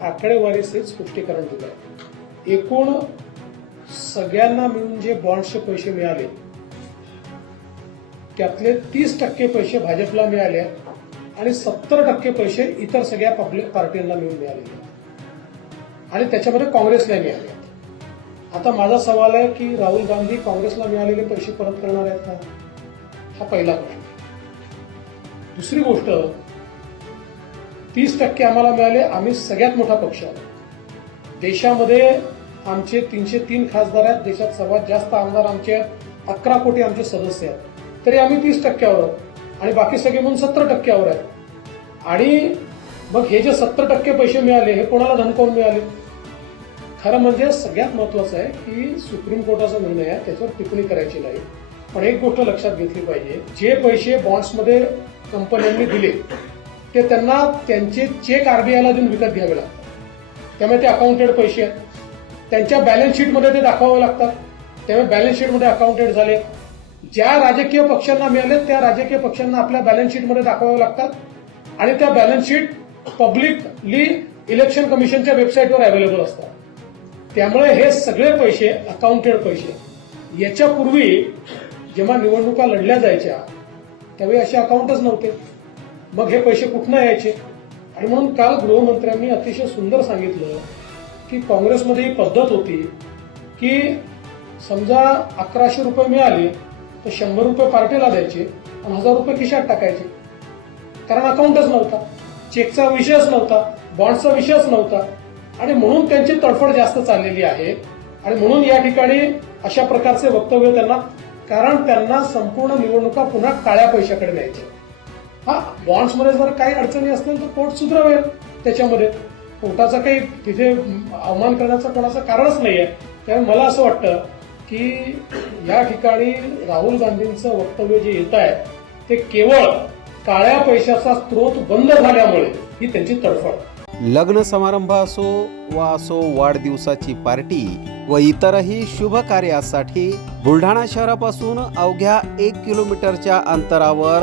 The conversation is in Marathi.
आकडेवारीचे स्पष्टीकरण दिलं आहे एकूण सगळ्यांना मिळून जे बॉन्ड्सचे पैसे मिळाले त्यातले तीस टक्के पैसे भाजपला मिळाले आणि सत्तर टक्के पैसे इतर सगळ्या पब्लिक पार्टींना मिळून मिळाले. आणि त्याच्यामध्ये काँग्रेसला मिळाले. आता माझा सवाल आहे की राहुल गांधी काँग्रेसला मिळालेले पैसे परत करणार आहेत का? हा पहिला प्रश्न. दुसरी गोष्ट तीस टक्के आम्हाला मिळाले. आम्ही सगळ्यात मोठा पक्ष आहोत. देशामध्ये आमचे तीनशे तीन खासदार आहेत. देशात सर्वात जास्त आमदार आमचे अकरा कोटी आमचे सदस्य आहेत. तरी आम्ही तीस टक्क्यावर आहोत. आणि बाकी सगळे म्हणून सत्तर टक्क्यावर आहेत. आणि मग हे जे सत्तर टक्के पैसे मिळाले हे कोणाला धमकावून मिळाले? खरं म्हणजे सगळ्यात महत्वाचं आहे की सुप्रीम कोर्टाचा निर्णय आहे त्याच्यावर टिप्पणी करायची नाही. पण एक गोष्ट लक्षात घेतली पाहिजे. जे पैसे बॉन्ड्समध्ये कंपन्यांनी दिले ते त्यांना त्यांचे चेक आरबीआयला देऊन विकत घ्यावे लागतात. त्यामुळे ते अकाउंटेड पैसे आहेत. त्यांच्या बॅलन्स शीटमध्ये ते दाखवावे लागतात. त्यामुळे बॅलन्स शीटमध्ये अकाउंटेड झाले. ज्या राजकीय पक्षांना मिळाले त्या राजकीय पक्षांना आपल्या बॅलन्स शीटमध्ये दाखवावे लागतात. आणि त्या बॅलन्स शीट पब्लिकली इलेक्शन कमिशनच्या वेबसाईटवर अवेलेबल असतात. त्यामुळे हे सगळे पैसे अकाउंटेड पैसे याच्यापूर्वी जेव्हा निवडणुका लढल्या जायच्या त्यावेळी असे अकाउंटच नव्हते. मग हे पैसे कुठनं यायचे? आणि म्हणून काल गृहमंत्र्यांनी अतिशय सुंदर सांगितलं की काँग्रेसमध्ये ही पद्धत होती की समजा अकराशे रुपये मिळाले तर शंभर रुपये पार्टीला द्यायचे आणि हजार रुपये खिशात टाकायचे. कारण अकाउंटच नव्हता चेकचा विषयच नव्हता बॉन्डचा विषयच नव्हता. आणि म्हणून त्यांची तडफड जास्त चाललेली आहे. आणि म्हणून या ठिकाणी अशा प्रकारचे वक्तव्य त्यांना कारण त्यांना संपूर्ण निवडणुका पुन्हा काळ्या पैशाकडे न्यायच्या हा बॉन्ड्समध्ये जर काही अडचणी असतील तर कोर्ट सुधरवेल त्याच्यामध्ये. कोर्टाचा काही तिथे अवमान करण्याचं कोणाचं कारणच नाही आहे त्यामुळे मला असं वाटतं की या ठिकाणी राहुल गांधींचं वक्तव्य जे येत आहे ते केवळ काळ्या पैशाचा स्रोत बंद झाल्यामुळे ही त्यांची तडफड. लग्न समारंभ असो वा असो वाढदिवसाची पार्टी व इतरही शुभ कार्यासाठी बुलढाणा शहरापासून अवघ्या एक किलोमीटरच्या अंतरावर